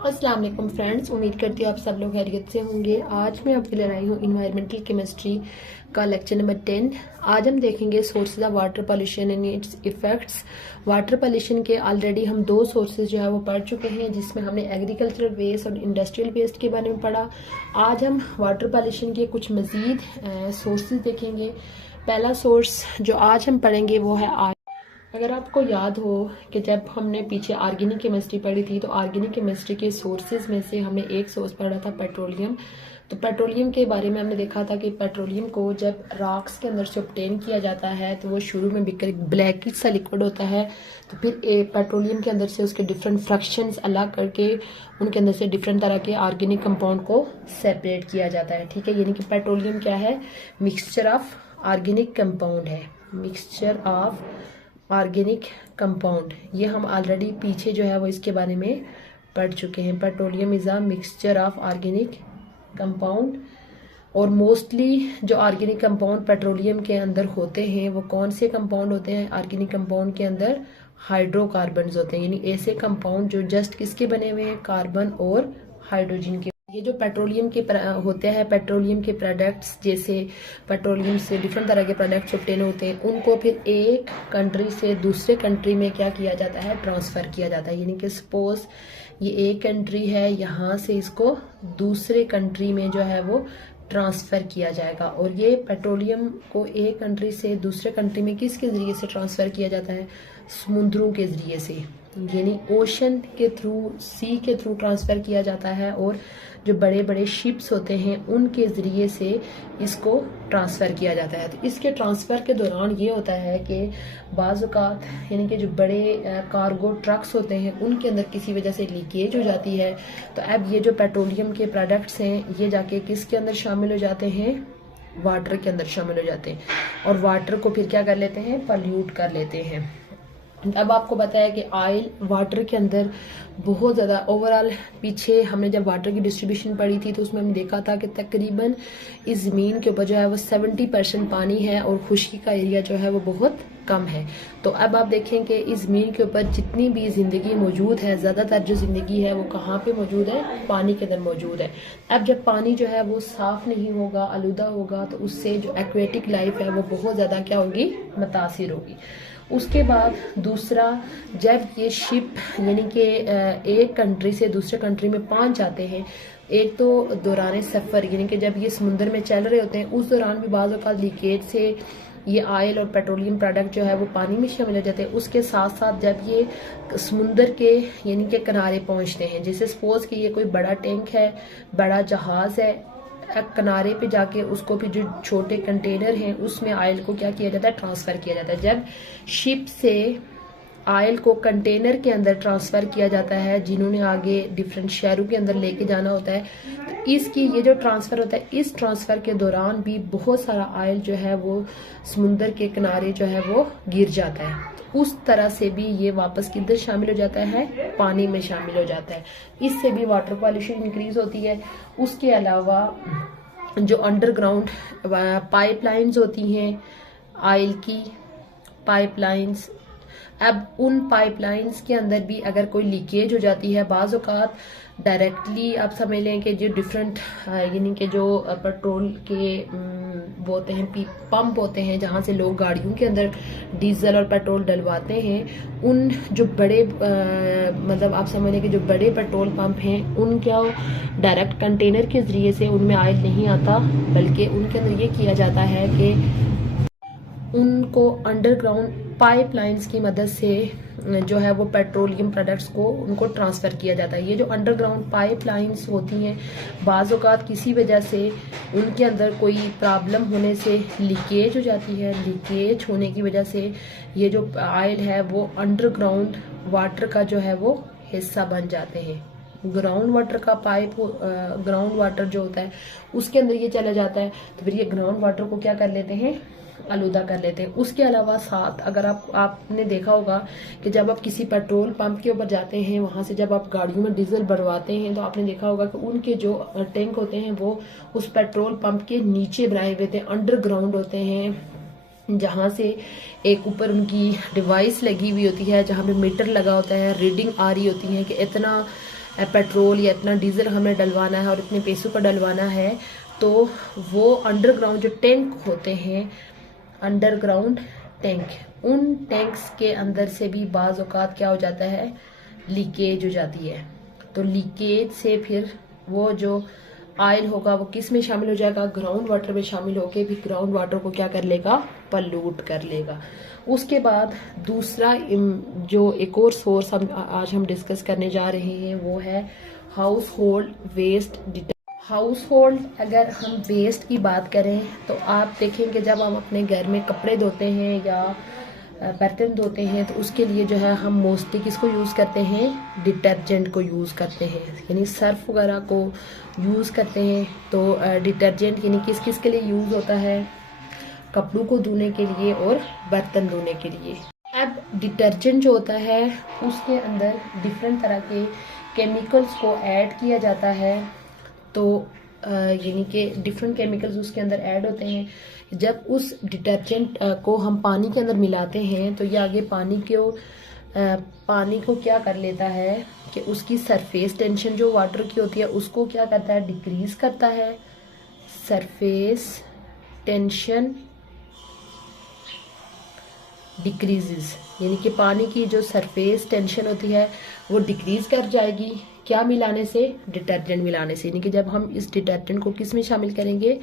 अस्सलाम वालेकुम फ्रेंड्स, उम्मीद करती हूँ आप सब लोग खैरियत से होंगे। आज मैं आपके लिए लाई हूँ इन्वायरमेंटल केमिस्ट्री का लेक्चर नंबर 10। आज हम देखेंगे sources of water pollution and it's effects. Water pollution के ऑलरेडी हम दो सोर्सेज जो है वो पढ़ चुके हैं, जिसमें हमने एग्रीकल्चरल वेस्ट और इंडस्ट्रियल वेस्ट के बारे में पढ़ा। आज हम वाटर पॉल्यूशन के कुछ मजीद सोर्सेज देखेंगे। पहला सोर्स जो आज हम पढ़ेंगे वो है अगर आपको याद हो कि जब हमने पीछे ऑर्गेनिक केमिस्ट्री पढ़ी थी, तो ऑर्गेनिक केमिस्ट्री के सोर्सेज में से हमने एक सोर्स पढ़ा था पेट्रोलियम। तो पेट्रोलियम के बारे में हमने देखा था कि पेट्रोलियम को जब रॉक्स के अंदर से ऑब्टेन किया जाता है तो वो शुरू में बिल्कुल ब्लैकिश सा लिक्विड होता है। तो फिर पेट्रोलियम के अंदर से उसके डिफरेंट फ्रैक्शंस अलग करके उनके अंदर से डिफरेंट तरह के ऑर्गेनिक कंपाउंड को सेपरेट किया जाता है। ठीक है, यानी कि पेट्रोलियम क्या है? मिक्सचर ऑफ ऑर्गेनिक कंपाउंड है, मिक्सचर ऑफ ऑर्गेनिक कंपाउंड। ये हम ऑलरेडी पीछे जो है वो इसके बारे में पढ़ चुके हैं। Petroleum is a mixture of organic compound. और मोस्टली जो ऑर्गेनिक कंपाउंड पेट्रोलियम के अंदर होते हैं वो कौन से कंपाउंड होते हैं? ऑर्गेनिक कंपाउंड के अंदर हाइड्रोकार्बन्स होते हैं, यानी ऐसे कंपाउंड जो जस्ट किसके बने हुए हैं? कार्बन और हाइड्रोजन के। ये जो पेट्रोलियम के होते हैं, पेट्रोलियम के प्रोडक्ट्स, जैसे पेट्रोलियम से डिफरेंट तरह के प्रोडक्ट्स ऑब्टेन होते हैं, उनको फिर एक कंट्री से दूसरे कंट्री में क्या किया जाता है? ट्रांसफ़र किया जाता है। यानी कि सपोज ये एक कंट्री है, यहाँ से इसको दूसरे कंट्री में जो है वो ट्रांसफ़र किया जाएगा। और ये पेट्रोलियम को एक कंट्री से दूसरे कंट्री में किसके ज़रिए से ट्रांसफ़र किया जाता है? समुद्रों के ज़रिए से, यानी ओशन के थ्रू, सी के थ्रू ट्रांसफ़र किया जाता है। और जो बड़े बड़े शिप्स होते हैं उनके ज़रिए से इसको ट्रांसफ़र किया जाता है। तो इसके ट्रांसफ़र के दौरान ये होता है कि बाज़ औक़ात यानी कि जो बड़े कार्गो ट्रक्स होते हैं उनके अंदर किसी वजह से लीकेज हो जाती है। तो अब ये जो पेट्रोलियम के प्रोडक्ट्स हैं ये जाके किसके अंदर शामिल हो जाते हैं? वाटर के अंदर शामिल हो जाते हैं। और वाटर को फिर क्या कर लेते हैं? पॉल्यूट कर लेते हैं। अब आपको पता है कि ऑयल वाटर के अंदर बहुत ज़्यादा ओवरऑल, पीछे हमने जब वाटर की डिस्ट्रीब्यूशन पढ़ी थी तो उसमें हमने देखा था कि तकरीबन इस ज़मीन के ऊपर जो है वो 70% पानी है और खुश्की का एरिया जो है वो बहुत कम है। तो अब आप देखें कि इस ज़मीन के ऊपर जितनी भी ज़िंदगी मौजूद है, ज़्यादातर जो ज़िंदगी है वो कहाँ पे मौजूद है? पानी के अंदर मौजूद है। अब जब पानी जो है वो साफ़ नहीं होगा, आलूदा होगा, तो उससे जो एक्वेटिक लाइफ है वो बहुत ज़्यादा क्या होगी? मुतासिर होगी। उसके बाद दूसरा, जब ये शिप यानी कि एक कंट्री से दूसरे कंट्री में पहुंच जाते हैं, एक तो दौरान सफ़र यानी कि जब ये समुद्र में चल रहे होते हैं उस दौरान भी बाज़ औक़ात लीकेज से ये ऑयल और पेट्रोलियम प्रोडक्ट जो है वो पानी में शामिल हो जाते हैं। उसके साथ साथ जब ये समुद्र के यानी कि किनारे पहुंचते हैं, जैसे सपोज कि ये कोई बड़ा टैंक है, बड़ा जहाज़ है, किनारे पे जाके उसको भी जो छोटे कंटेनर हैं उसमें ऑयल को क्या किया जाता है? ट्रांसफ़र किया जाता है। जब शिप से ऑयल को कंटेनर के अंदर ट्रांसफ़र किया जाता है, जिन्होंने आगे डिफरेंट शहरों के अंदर लेके जाना होता है, तो इसकी ये जो ट्रांसफ़र होता है, इस ट्रांसफ़र के दौरान भी बहुत सारा ऑयल जो है वो समुंदर के किनारे जो है वो गिर जाता है। तो उस तरह से भी ये वापस किधर शामिल हो जाता है? पानी में शामिल हो जाता है। इससे भी वाटर पॉल्यूशन इंक्रीज होती है। उसके अलावा जो अंडरग्राउंड पाइपलाइंस होती हैं, ऑयल की पाइपलाइंस, अब उन पाइपलाइंस के अंदर भी अगर कोई लीकेज हो जाती है, बाज़ औक़ात डायरेक्टली आप समझ लें कि जो डिफरेंट यानी कि जो पेट्रोल के वो होते हैं, पंप होते हैं जहाँ से लोग गाड़ियों के अंदर डीजल और पेट्रोल डलवाते हैं, उन जो बड़े मतलब आप समझ लें कि जो बड़े पेट्रोल पंप हैं उनका डायरेक्ट कंटेनर के ज़रिए से उनमें ऑयल नहीं आता, बल्कि उनके अंदर ये किया जाता है कि उनको अंडरग्राउंड पाइपलाइंस की मदद से जो है वो पेट्रोलियम प्रोडक्ट्स को उनको ट्रांसफ़र किया जाता है। ये जो अंडरग्राउंड पाइपलाइंस होती हैं, बाज़ औक़ात किसी वजह से उनके अंदर कोई प्रॉब्लम होने से लीकेज हो जाती है। लीकेज होने की वजह से ये जो ऑयल है वो अंडरग्राउंड वाटर का जो है वो हिस्सा बन जाते हैं। ग्राउंड वाटर का पाइप, ग्राउंड वाटर जो होता है उसके अंदर ये चला जाता है, तो फिर ये ग्राउंड वाटर को क्या कर लेते हैं? आलूदा कर लेते हैं। उसके अलावा साथ अगर आपने देखा होगा कि जब आप किसी पेट्रोल पंप के ऊपर जाते हैं, वहां से जब आप गाड़ियों में डीजल भरवाते हैं, तो आपने देखा होगा कि उनके जो टैंक होते हैं वो उस पेट्रोल पंप के नीचे बनाए हुए होते हैं, अंडरग्राउंड होते हैं, जहाँ से एक ऊपर उनकी डिवाइस लगी हुई होती है, जहाँ पे मीटर लगा होता है, रीडिंग आ रही होती है कि इतना पेट्रोल या इतना डीजल हमें डलवाना है और इतने पैसों का डलवाना है, तो वो अंडरग्राउंड जो टैंक होते हैं, अंडरग्राउंड टैंक, उन टैंक्स के अंदर से भी बाज़ औक़ात क्या हो जाता है, लीकेज हो जाती है। तो लीकेज से फिर वो जो ऑयल होगा वो किस में शामिल हो जाएगा, ग्राउंड वाटर में शामिल होके भी ग्राउंड वाटर को क्या कर लेगा, पल्यूट कर लेगा। उसके बाद दूसरा जो एक और सोर्स आज हम डिस्कस करने जा रहे हैं वो है household waste detergent. Household, अगर हम वेस्ट की बात करें तो आप देखेंगे जब हम अपने घर में कपड़े धोते हैं या बर्तन धोते हैं तो उसके लिए जो है हम मोस्टली किसको यूज़ करते हैं, डिटर्जेंट को यूज़ करते हैं, यानी सर्फ वगैरह को यूज़ करते हैं। तो डिटर्जेंट यानी किस किस के लिए यूज़ होता है, कपड़ों को धोने के लिए और बर्तन धोने के लिए। अब डिटर्जेंट जो होता है उसके अंदर डिफरेंट तरह के केमिकल्स को ऐड किया जाता है। तो यानी कि डिफरेंट केमिकल्स उसके अंदर ऐड होते हैं। जब उस डिटर्जेंट को हम पानी के अंदर मिलाते हैं तो ये आगे पानी को क्या कर लेता है कि उसकी सरफेस टेंशन जो वाटर की होती है उसको क्या करता है, डिक्रीज करता है। सरफेस टेंशन डिक्रीजेस, यानी कि पानी की जो सरफेस टेंशन होती है वो डिक्रीज कर जाएगी। क्या मिलाने से, डिटर्जेंट मिलाने से, यानी कि जब हम इस डिटर्जेंट को किस में शामिल करेंगे,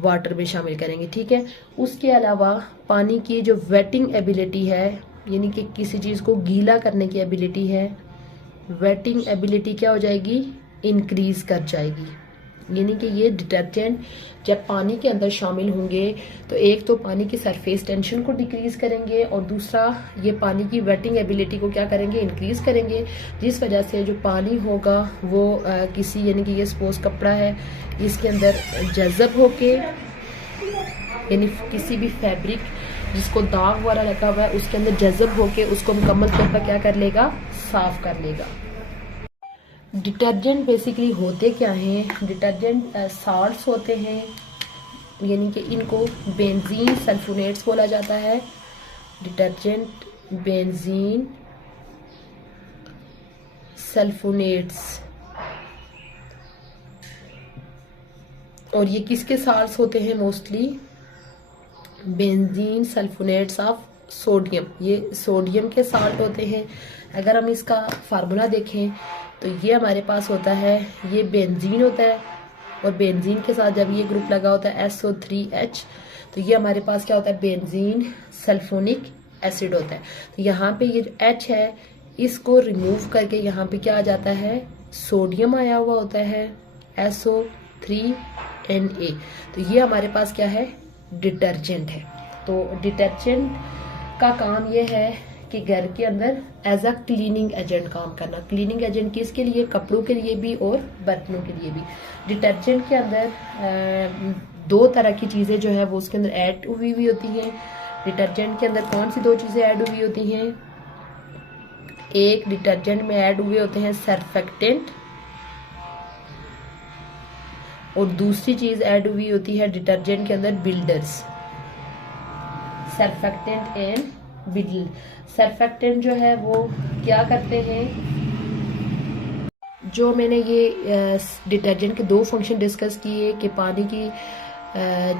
वाटर में शामिल करेंगे, ठीक है। उसके अलावा पानी की जो वेटिंग एबिलिटी है, यानी कि किसी चीज़ को गीला करने की एबिलिटी है, वेटिंग एबिलिटी क्या हो जाएगी, इंक्रीज कर जाएगी। यानी कि ये डिटर्जेंट जब पानी के अंदर शामिल होंगे तो एक तो पानी की सरफेस टेंशन को डिक्रीज करेंगे और दूसरा ये पानी की वेटिंग एबिलिटी को क्या करेंगे, इंक्रीज करेंगे, जिस वजह से जो पानी होगा वो किसी, यानी कि ये सपोज कपड़ा है, इसके अंदर जज़ब होके, यानी किसी भी फैब्रिक जिसको दाग वगैरह लगा हुआ है उसके अंदर जज़ब होके उसको मुकम्मल तौर पर क्या कर लेगा, साफ कर लेगा। डिटर्जेंट बेसिकली होते क्या हैं, डिटर्जेंट साल्ट्स होते हैं, यानी कि इनको बेंजीन सल्फोनेट्स बोला जाता है। डिटर्जेंट बेंजीन सल्फोनेट्स, और ये किसके साल्ट्स होते हैं, mostly benzene sulphonates of sodium, ये सोडियम के साल्ट होते हैं। अगर हम इसका फार्मूला देखें तो ये हमारे पास होता है, ये बेंजीन होता है और बेंजीन के साथ जब ये ग्रुप लगा होता है SO3H, तो ये हमारे पास क्या होता है, बेंजीन सल्फोनिक एसिड होता है। तो यहाँ पे ये जो H है इसको रिमूव करके यहाँ पे क्या आ जाता है, सोडियम आया हुआ होता है SO3Na। तो ये हमारे पास क्या है, डिटर्जेंट है। तो डिटर्जेंट का काम ये है कि घर के अंदर एज अ क्लीनिंग एजेंट काम करना। क्लीनिंग एजेंट किसके लिए, कपड़ों के लिए भी और बर्तनों के लिए भी। डिटर्जेंट के अंदर दो तरह की चीज़ें जो है वो उसके अंदर ऐड हुई होती हैं। डिटर्जेंट के अंदर कौन सी दो चीज़ें ऐड हुई होती हैं, एक डिटर्जेंट में ऐड हुए होते हैं सर्फेक्टेंट और दूसरी चीज़ ऐड हुई होती है डिटर्जेंट के अंदर builders, surfactant and builder. Surfactant जो है वो क्या करते हैं, जो मैंने ये डिटर्जेंट के दो फंक्शन डिस्कस किए कि पानी की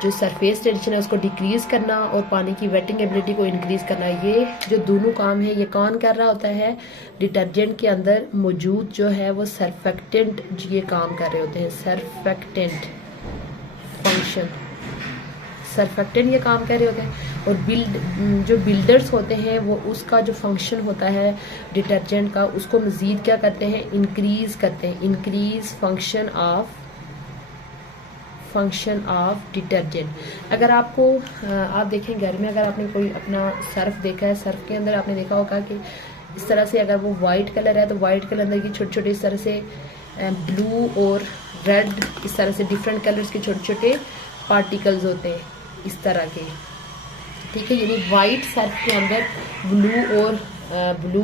जो सरफेस टेंशन है उसको डिक्रीज करना और पानी की वेटिंग एबिलिटी को इंक्रीज करना, ये जो दोनों काम है ये कौन कर रहा होता है, डिटर्जेंट के अंदर मौजूद जो है वो सर्फेक्टेंट ये काम कर रहे होते हैं। सर्फेक्टेंट फंक्शन, सर्फेक्टेंट ये काम कर रहे होते हैं। और जो बिल्डर्स होते हैं वो उसका जो फंक्शन होता है डिटर्जेंट का, उसको मज़ीद क्या करते हैं, इंक्रीज करते हैं। Increase function of detergent. अगर आपको आप देखें घर में, अगर आपने कोई अपना सर्फ देखा है, सर्फ के अंदर आपने देखा होगा कि इस तरह से अगर वो वाइट कलर है तो वाइट कलर अंदर की छोटे छोटे इस तरह से ब्लू और रेड, इस तरह से डिफरेंट कलर्स के छोटे छोटे पार्टिकल्स होते हैं इस तरह के, ठीक है। यानी वाइट सर्फ के अंदर ब्लू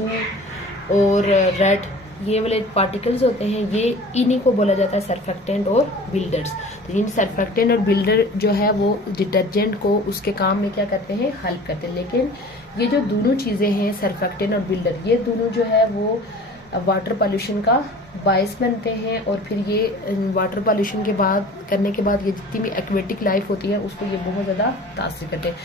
और रेड ये वाले पार्टिकल्स होते हैं, ये इन्हीं को बोला जाता है सर्फेक्टेंट और बिल्डर्स। तो इन सर्फेक्टेंट और बिल्डर जो है वो डिटर्जेंट को उसके काम में क्या करते हैं, हेल्प करते हैं। लेकिन ये जो दोनों चीज़ें हैं सर्फेक्टेंट और बिल्डर, ये दोनों जो है वो वाटर पॉल्यूशन का बायस बनते हैं, और फिर ये वाटर पॉल्यूशन के बाद करने के बाद ये जितनी भी एक्वेटिक लाइफ होती है उसको ये बहुत ज़्यादा तासीर करते हैं।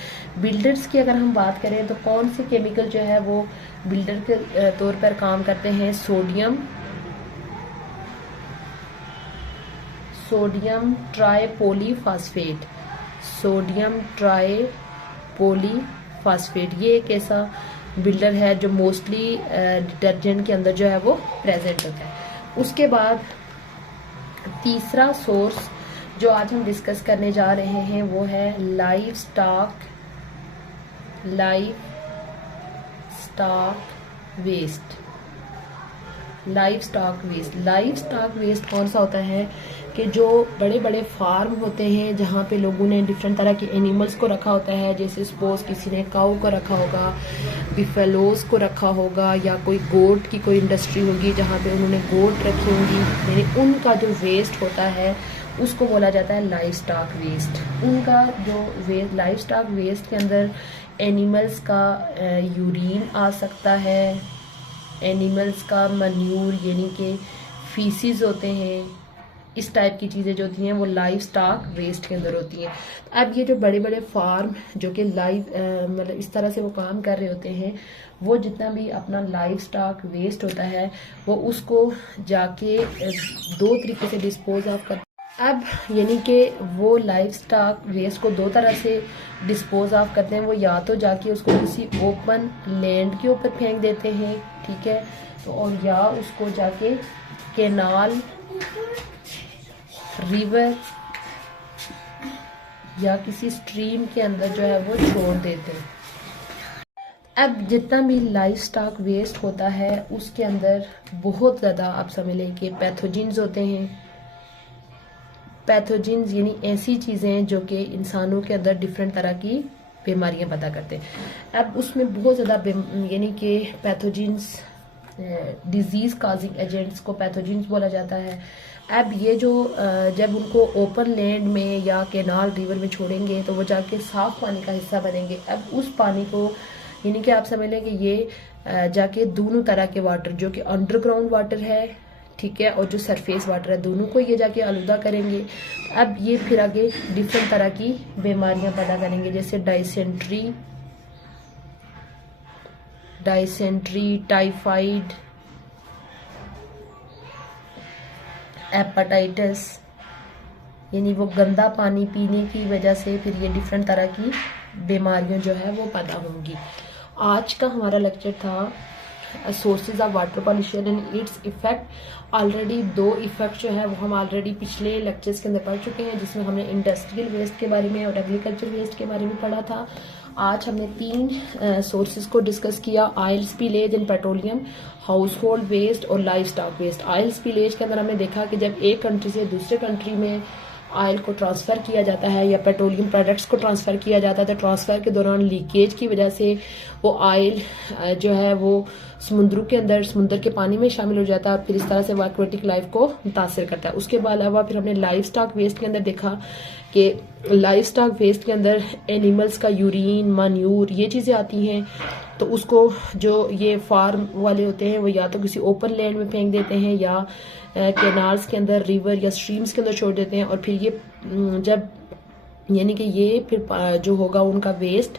बिल्डर्स की अगर हम बात करें तो कौन से केमिकल जो है वो बिल्डर के तौर पर काम करते हैं? सोडियम ट्राईपोलीफास्फेट, सोडियम ट्राईपोलीफास्फेट ये एक ऐसा बिल्डर है जो मोस्टली डिटर्जेंट के अंदर जो है वो प्रेजेंट होता है। उसके बाद तीसरा सोर्स जो आज हम डिस्कस करने जा रहे हैं वो है livestock waste. Livestock waste कौन सा होता है कि जो बड़े बड़े फार्म होते हैं जहाँ पे लोगों ने डिफरेंट तरह के एनिमल्स को रखा होता है, जैसे सपोज किसी ने काऊ को रखा होगा, बिफेलोज को रखा होगा, या कोई गोट की कोई इंडस्ट्री होगी जहाँ पे उन्होंने गोट रखी होंगी, यानी उनका जो वेस्ट होता है उसको बोला जाता है लाइव स्टॉक वेस्ट। उनका जो लाइव स्टॉक वेस्ट के अंदर एनिमल्स का यूरिन आ सकता है, एनिमल्स का मन्यूर यानी कि फीसिस होते हैं, इस टाइप की चीज़ें जो होती हैं वो लाइव स्टॉक वेस्ट के अंदर होती हैं। अब ये जो बड़े बड़े फार्म जो कि लाइव मतलब इस तरह से वो काम कर रहे होते हैं, वो जितना भी अपना लाइव स्टॉक वेस्ट होता है वो उसको जाके दो तरीके से डिस्पोज ऑफ कर। अब यानी कि वो लाइव स्टॉक वेस्ट को दो तरह से डिस्पोज ऑफ करते हैं। वो या तो जाके उसको किसी ओपन लैंड के ऊपर फेंक देते हैं, ठीक है, तो और या उसको जाके कैनाल, रिवर या किसी स्ट्रीम के अंदर जो है वो छोड़ देते हैं। अब जितना भी लाइव स्टॉक वेस्ट होता है उसके अंदर बहुत ज़्यादा आप समझ लें कि पैथोजेंस होते हैं। पैथोजेंस यानी ऐसी चीज़ें जो कि इंसानों के अंदर डिफरेंट तरह की बीमारियां पैदा करते हैं। अब उसमें बहुत ज़्यादा यानी कि पैथोजेंस, डिजीज़ काजिंग एजेंट्स को पैथोजेंस बोला जाता है। अब ये जो जब उनको ओपन लैंड में या कैनाल, रिवर में छोड़ेंगे तो वो जाके साफ पानी का हिस्सा बनेंगे। अब उस पानी को यानी कि आप समझ लें कि ये जाके दोनों तरह के वाटर जो कि अंडरग्राउंड वाटर है, ठीक है, और जो सरफेस वाटर है, दोनों को ये जाके आलूदा करेंगे। अब ये फिर आगे डिफरेंट तरह की बीमारियां पैदा करेंगे, जैसे डायसेंट्री, टाइफाइड, हेपेटाइटिस, यानी वो गंदा पानी पीने की वजह से फिर ये डिफरेंट तरह की बीमारियां जो है वो पैदा होंगी। आज का हमारा लेक्चर था sources of water pollution and its effect. Already 2 effect जो है वो हम ऑलरेडी पिछले लेक्चर्स के अंदर पढ़ चुके हैं, जिसमें हमने इंडस्ट्रियल वेस्ट के बारे में और एग्रीकल्चर वेस्ट के बारे में पढ़ा था। आज हमने 3 सोर्सेज को डिस्कस किया, oil spillage and petroleum, household waste और livestock waste. Oil spillage के अंदर हमने देखा कि जब एक कंट्री से दूसरे कंट्री में ऑयल को ट्रांसफ़र किया जाता है या पेट्रोलियम प्रोडक्ट्स को ट्रांसफ़र किया जाता है, तो ट्रांसफ़र के दौरान लीकेज की वजह से वो ऑयल जो है वो समुद्रों के अंदर, समुद्र के पानी में शामिल हो जाता है और फिर इस तरह से वो एक्वेटिक लाइफ को मुतासर करता है। उसके अलावा फिर हमने लाइव स्टॉक वेस्ट के अंदर देखा कि लाइव स्टॉक वेस्ट के अंदर एनिमल्स का यूरिन, मन्यूर, ये चीज़ें आती हैं, तो उसको जो ये फार्म वाले होते हैं वो या तो किसी ओपन लैंड में फेंक देते हैं या कैनाल्स के अंदर, रिवर या स्ट्रीम्स के अंदर छोड़ देते हैं। और फिर ये जब यानी कि ये फिर जो होगा उनका वेस्ट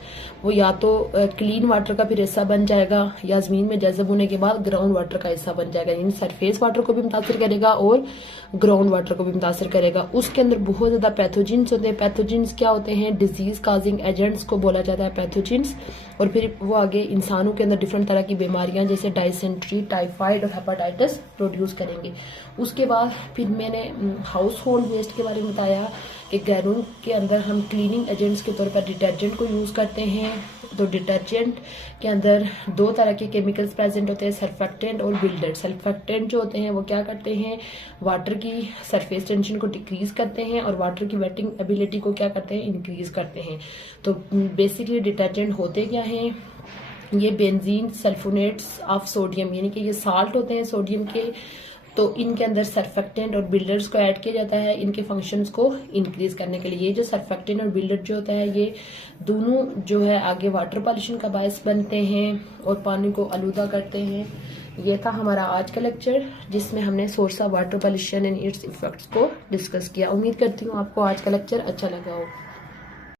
वो या तो क्लीन वाटर का फिर हिस्सा बन जाएगा या ज़मीन में जज़ब होने के बाद ग्राउंड वाटर का हिस्सा बन जाएगा, यानी सरफेस वाटर को भी मुतासर करेगा और ग्राउंड वाटर को भी मुतासर करेगा। उसके अंदर बहुत ज़्यादा पैथोजेंस होते हैं। पैथोजेंस क्या होते हैं? डिजीज़ काजिंग एजेंट्स को बोला जाता है पैथोजेंस। और फिर वो आगे इंसानों के अंदर डिफरेंट तरह की बीमारियां जैसे डायसेंट्री, टाइफाइड और हेपेटाइटिस प्रोड्यूस करेंगे। उसके बाद फिर मैंने हाउस होल्ड वेस्ट के बारे में बताया कि घरों के अंदर हम क्लीनिंग एजेंट्स के तौर पर डिटर्जेंट को यूज़ करते हैं। तो डिटर्जेंट के अंदर 2 तरह के केमिकल्स प्रेजेंट होते हैं, सर्फेक्टेंट और बिल्डर। सर्फेक्टेंट जो होते हैं वो क्या करते हैं? वाटर की सरफेस टेंशन को डिक्रीज करते हैं और वाटर की वेटिंग एबिलिटी को क्या करते हैं? इंक्रीज करते हैं। तो बेसिकली डिटर्जेंट होते क्या हैं? ये बेंजीन सल्फोनेट्स ऑफ सोडियम, यानी कि ये साल्ट होते हैं सोडियम के, तो तो इनके अंदर सरफेक्टेंट और बिल्डर्स को ऐड किया जाता है इनके फंक्शंस को इंक्रीज करने के लिए। ये जो सरफेक्टेंट और बिल्डर जो होता है ये दोनों जो है आगे वाटर पॉल्यूशन का बायस बनते हैं और पानी को आलूदा करते हैं। ये था हमारा आज का लेक्चर जिसमें हमने source of water pollution and it's effects को डिस्कस किया। उम्मीद करती हूँ आपको आज का लेक्चर अच्छा लगा हो।